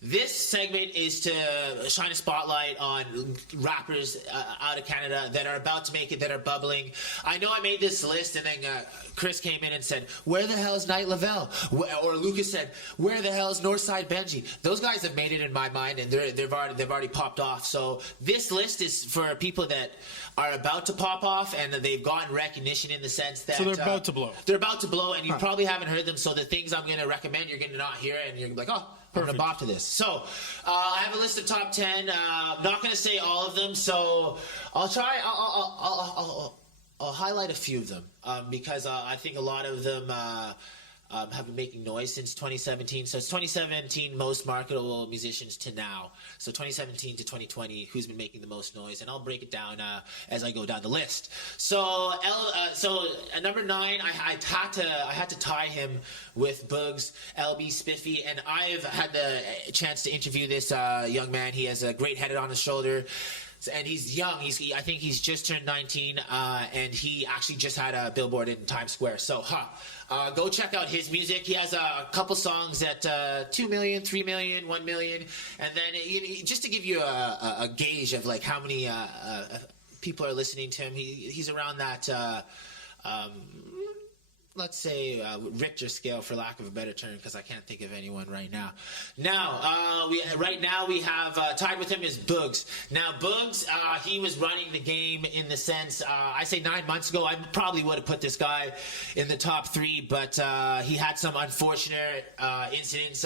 This segment is to shine a spotlight on rappers out of Canada that are about to make it, that are bubbling. I know I made this list, and then Chris came in and said, "Where the hell is Knight Lavelle?" Or Lucas said, "Where the hell is Northside Benji?" Those guys have made it in my mind, and they've already popped off. So this list is for people that are about to pop off, and they've gotten recognition in the sense that... So they're about to blow. They're about to blow, and you probably haven't heard them, so the things I'm going to recommend, you're going to not hear, and you're like, oh, I'm going to bop to this. So I have a list of top 10. I'm not going to say all of them, so I'll try... I'll highlight a few of them because I think a lot of them... have been making noise since 2017. So it's 2017 most marketable musicians to now. So 2017 to 2020, who's been making the most noise? And I'll break it down as I go down the list. So at number 9, I had to tie him with Bugs, LB Spiffy, and I've had the chance to interview this young man. He has a great head on his shoulder. And he's young. I think he's just turned 19, and he actually just had a billboard in Times Square. So, go check out his music. He has a couple songs at 2 million, 3 million, 1 million, and then just to give you a gauge of like how many people are listening to him. He's around that. Let's say Richter scale, for lack of a better term, because I can't think of anyone right now. Now, we have tied with him is Bugs. Now, Bugs, he was running the game in the sense, I say 9 months ago, I probably would have put this guy in the top 3, but he had some unfortunate incidents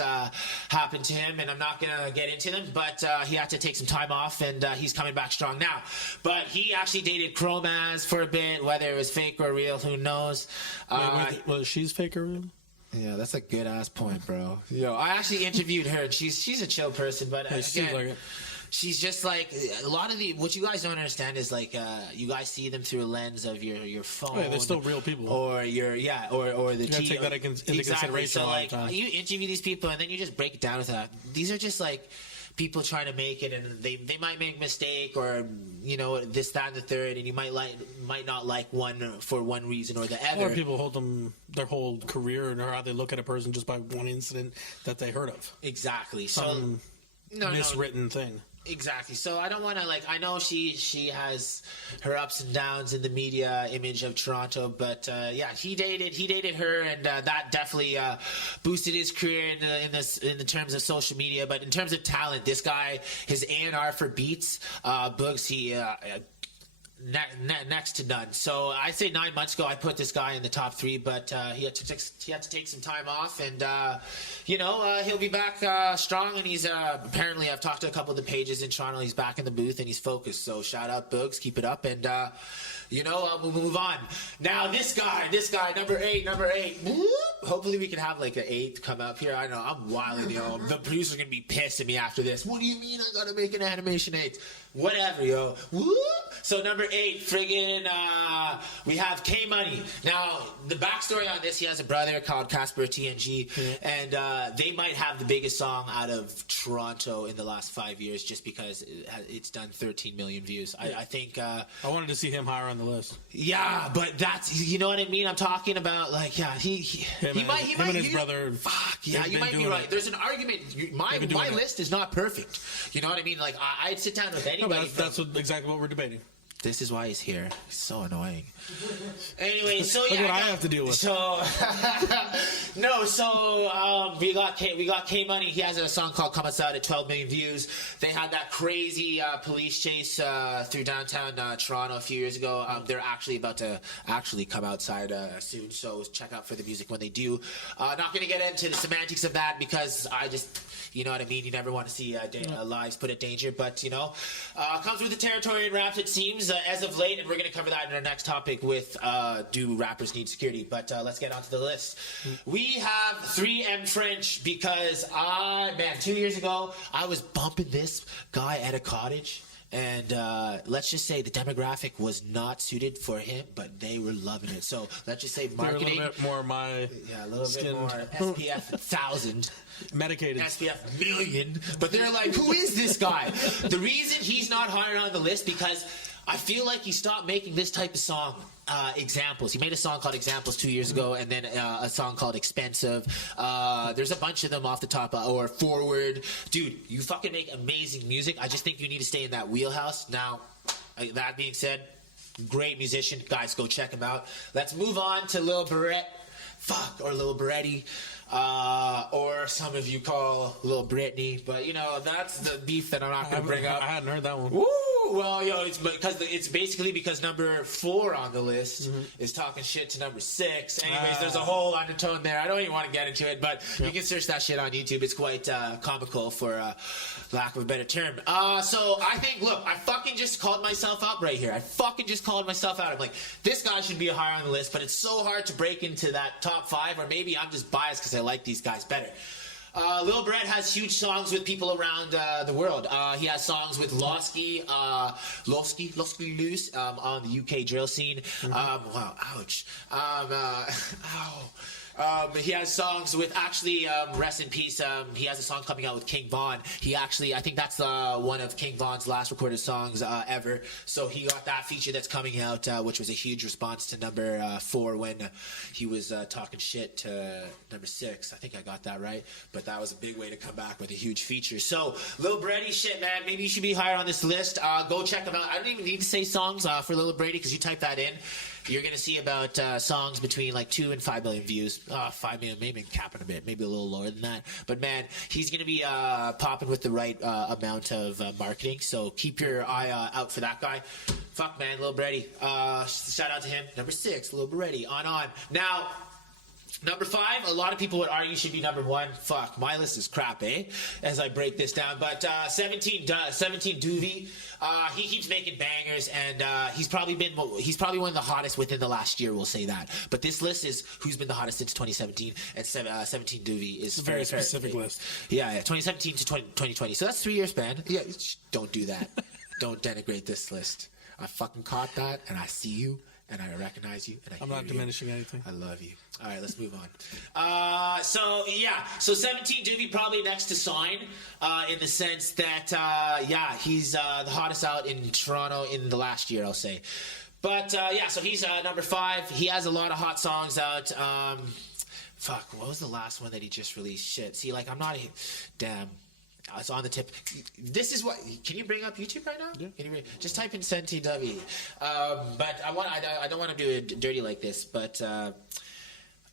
happen to him, and I'm not going to get into them, but he had to take some time off, and he's coming back strong now. But he actually dated Chromaz for a bit, whether it was fake or real, who knows. Well, she's fake or real? Yeah, that's a good ass point, bro. Yo, I actually interviewed her, and she's a chill person, but again, she's just like a lot of what you guys don't understand is like you guys see them through a lens of your phone. Yeah, they're still real people. Or or the you gotta take that into consideration. So like you interview these people, and then you just break it down with that. These are just like people trying to make it, and they might make a mistake, or this, that, and the third, and you might not like one for one reason or the other. Or people hold them their whole career and how they look at a person just by one incident that they heard of. Exactly. Some miswritten thing. Exactly. So I don't want to I know she has her ups and downs in the media image of Toronto, but he dated her, and that definitely boosted his career in the terms of social media. But in terms of talent, this guy, his A&R for beats, Bugs, he next to none. So I say 9 months ago I put this guy in the top 3, but he had to take some time off, and he'll be back strong. And he's apparently, I've talked to a couple of the pages in Toronto, he's back in the booth and he's focused. So shout out Bugs, keep it up, and we'll move on. Now this guy, number 8. Whoop. Hopefully we can have like an 8 come up here. I know I'm wilding, the producer's gonna be pissed at me after this. What do you mean I gotta make an animation 8? Whatever, yo. Whoop. So number 8, friggin', we have K Money. Now, the backstory on this, he has a brother called Casper TNG, and they might have the biggest song out of Toronto in the last 5 years, just because it's done 13 million views. I think... I wanted to see him higher on the list. Yeah, but that's... You know what I mean? I'm talking about, like, he might... Him and his brother... Fuck, yeah, you might be right. There's an argument. My list is not perfect. You know what I mean? Like, I'd sit down with anybody... No, that's exactly what we're debating. This is why he's here. He's so annoying. Anyway, so yeah, look what I have to deal with. So we got K Money. He has a song called "Come Outside" at 12 million views. They had that crazy police chase through downtown Toronto a few years ago. They're actually about to come outside soon. So check out for the music when they do. Not going to get into the semantics of that because I just, you know what I mean. You never want to see lives put in danger, but comes with the territory and raps, it seems. As of late, and we're going to cover that in our next topic with do rappers need security, but let's get onto the list. We have 3M French because 2 years ago I was bumping this guy at a cottage, and let's just say the demographic was not suited for him, but they were loving it. So let's just say marketing, a little bit more bit more SPF 1000. Medicated. SPF million, but they're like, who is this guy? The reason he's not higher on the list because I feel like he stopped making this type of song. Examples. He made a song called Examples 2 years ago, and then a song called Expensive. There's a bunch of them off the top, or Forward. Dude, you fucking make amazing music. I just think you need to stay in that wheelhouse. Now, that being said, great musician. Guys, go check him out. Let's move on to Lil Barrett. Or Lil Baretti. Or some of you call Lil Britney, but that's the beef that I'm not going to bring up. I hadn't heard that one. Woo! Well, it's basically because number 4 on the list is talking shit to number 6. Anyways, there's a whole undertone there. I don't even want to get into it, but you can search that shit on YouTube. It's quite comical, for lack of a better term. So I think, look, I fucking just called myself out right here. I fucking just called myself out. I'm like, this guy should be higher on the list, but it's so hard to break into that top 5, or maybe I'm just biased because I like these guys better. Lil Brett has huge songs with people around the world. He has songs with Losky Loose on the UK drill scene. Wow, ouch. He has songs with, actually, rest in peace, he has a song coming out with King Von. I think that's one of King Von's last recorded songs ever. So he got that feature that's coming out, which was a huge response to number 4 when he was talking shit to number 6. I think I got that right. But that was a big way to come back with a huge feature. So, Lil Brady shit, man. Maybe you should be higher on this list. Go check him out. I don't even need to say songs for Lil Brady, because you type that in. You're going to see about songs between like 2 and 5 million views. 5 million, maybe capping a bit, maybe a little lower than that. But man, he's going to be popping with the right amount of marketing. So keep your eye out for that guy. Fuck, man, Lil Brady. Shout out to him. Number 6, Lil Brady. On. Now, number 5, a lot of people would argue should be number 1. Fuck, my list is crap, as I break this down. But 17 Doobie, he keeps making bangers, and he's probably one of the hottest within the last year, we'll say that. But this list is who's been the hottest since 2017, and 17 Doobie is a very specific list. Yeah, 2017 to 2020. So that's 3 years span. Yeah, don't do that. Don't denigrate this list. I fucking caught that, and I see you. And I recognize you. And I'm not diminishing anything. I love you. All right, let's move on. So 17 Doobie probably next to Sign, in the sense that, he's the hottest out in Toronto in the last year, I'll say. But, so he's number 5. He has a lot of hot songs out. What was the last one that he just released? Shit. See, I'm not... Damn. It's on the tip. This is what. Can you bring up YouTube right now? Yeah. Just type in CentiW. But I don't want to do it dirty like this. But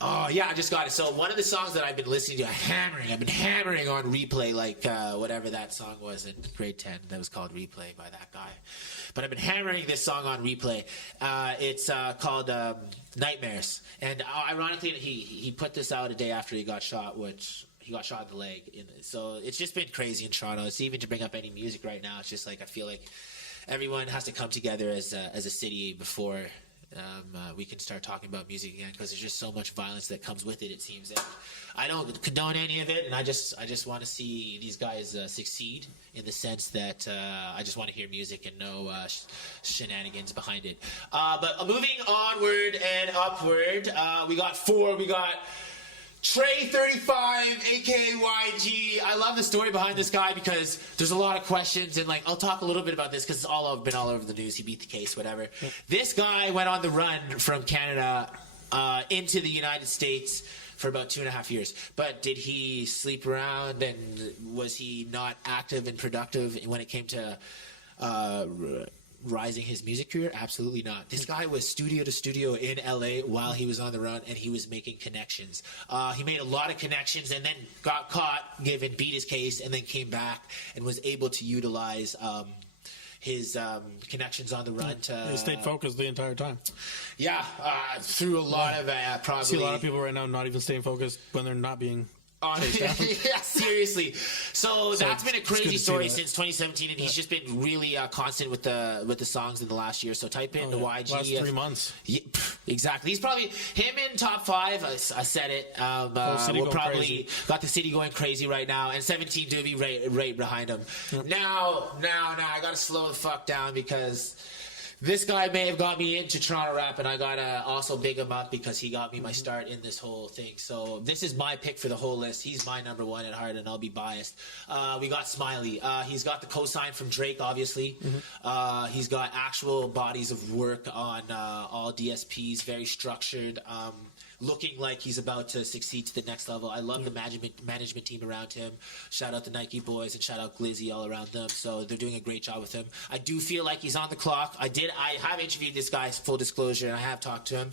I just got it. So one of the songs that I've been listening to, I've been hammering on replay, whatever that song was in grade 10. That was called Replay by that guy. But I've been hammering this song on replay. It's called Nightmares. And ironically, he put this out a day after he got shot, which. He got shot in the leg. So it's just been crazy in Toronto. It's even to bring up any music right now. It's just I feel like everyone has to come together as a city before we can start talking about music again, because there's just so much violence that comes with it seems. And I don't condone any of it, and I just want to see these guys succeed, in the sense that I just want to hear music and no shenanigans behind it. But moving onward and upward, we got 4. We got Trey 35, aka YG. I love the story behind this guy, because there's a lot of questions, and I'll talk a little bit about this because it's been all over the news. He beat the case, whatever. Yep. This guy went on the run from Canada into the United States for about 2.5 years. But did he sleep around, and was he not active and productive when it came to rising his music career? Absolutely not. This guy was studio to studio in LA while he was on the run, and he was making connections. He made a lot of connections, and then got caught, beat his case, and then came back and was able to utilize his connections on the run to... He stayed focused the entire time. Yeah, through a lot of probably... I see a lot of people right now not even staying focused when they're not being... Yeah, seriously. So that's been a crazy story since 2017, and he's just been really constant with the songs in the last year. So type in the YG. Last 3 months. Yeah, exactly. He's probably him in top 5. I said it. We'll probably crazy. Got the city going crazy right now, and 17 Doobie right behind him. Yep. Now I got to slow the fuck down, because This guy may have got me into Toronto rap, and I gotta also big him up because he got me my start in this whole thing. So this is my pick for the whole list. He's my number one at heart, and I'll be biased. We got Smiley. He's got the cosign from Drake, obviously. He's got actual bodies of work on all DSPs, very structured. Looking like he's about to succeed to the next level. I love the management team around him. Shout out the Nike boys and shout out Glizzy all around them. So they're doing a great job with him. I do feel like he's on the clock. I have interviewed this guy, full disclosure, and I have talked to him.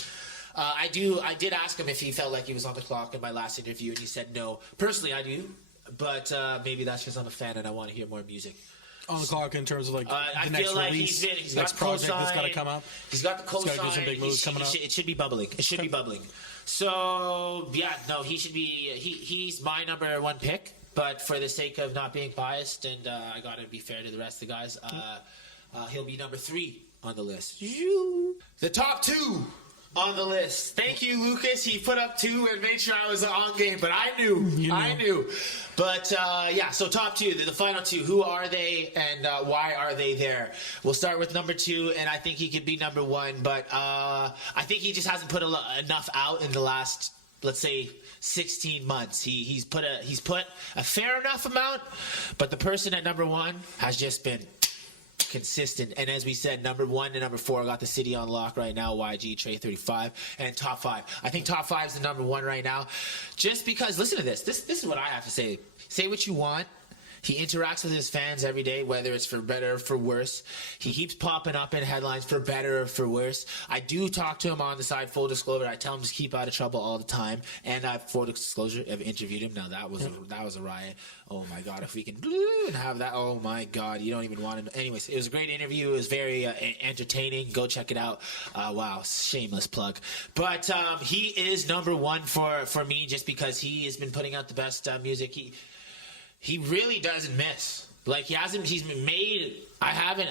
I did ask him if he felt like he was on the clock in my last interview, and he said no. Personally, I do, but maybe that's because I'm a fan and I want to hear more music. On the clock in terms of like the I next feel like release, he's next got project cosign. that's got to come up. He's got the cosign. He's got to do some big moves coming up. It should be bubbling. It should be bubbling. So yeah, no, he should be. He's my number one pick. But for the sake of not being biased, and I got to be fair to the rest of the guys, he'll be number 3 on the list. The top 2 on the list. Thank you, Lucas. He put up 2 and made sure I was on game, but I knew. But yeah, so top 2, the final 2. Who are they, and why are they there? We'll start with number 2, and I think he could be number 1, but I think he just hasn't put enough out in the last, let's say, 16 months. He's put a fair enough amount, but the person at number 1 has just been consistent. And as we said, number 1 and number 4 got the city on lock right now. YG, Trey 35, and top 5. I think top 5 is the number 1 right now, just because. Listen to this. This is what I have to say. Say what you want. He interacts with his fans every day, whether it's for better or for worse. He keeps popping up in headlines for better or for worse. I do talk to him on the side, full disclosure. I tell him to keep out of trouble all the time. And full disclosure, I've interviewed him. Now that was a riot. Oh my God, if we can have that. Oh my God, you don't even want to. Anyways, it was a great interview. It was very entertaining. Go check it out. Wow, shameless plug. But he is number 1 for me, just because he has been putting out the best music. He really doesn't miss. Like, he's made,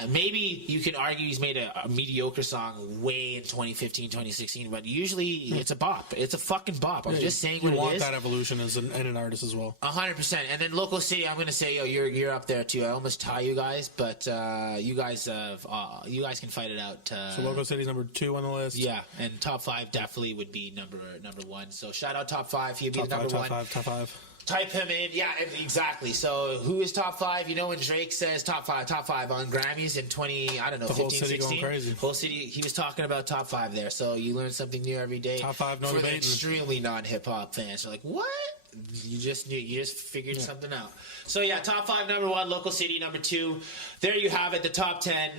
maybe you can argue he's made a mediocre song way in 2015, 2016, but usually it's a bop. It's a fucking bop. I'm just saying what it is. You want that evolution as an artist as well. 100%. And then local city, I'm going to say, yo, you're up there too. I almost tie you guys, but you guys can fight it out. So local city's number 2 on the list. Yeah, and top 5 definitely would be number 1. So shout out top 5. He'd be the number 1. Top 5. Type him in. Yeah, exactly. So who is top 5? You know, when Drake says top 5 on Grammys in 20, I don't know, the 15, whole city 16. Going crazy. Whole city, he was talking about top 5 there. So you learn something new every day. Top 5, no for debating. the extremely non-hip hop fans. You're like, what? You just figured something out. So yeah, top 5, number 1, local city, number 2. There you have it, the top 10.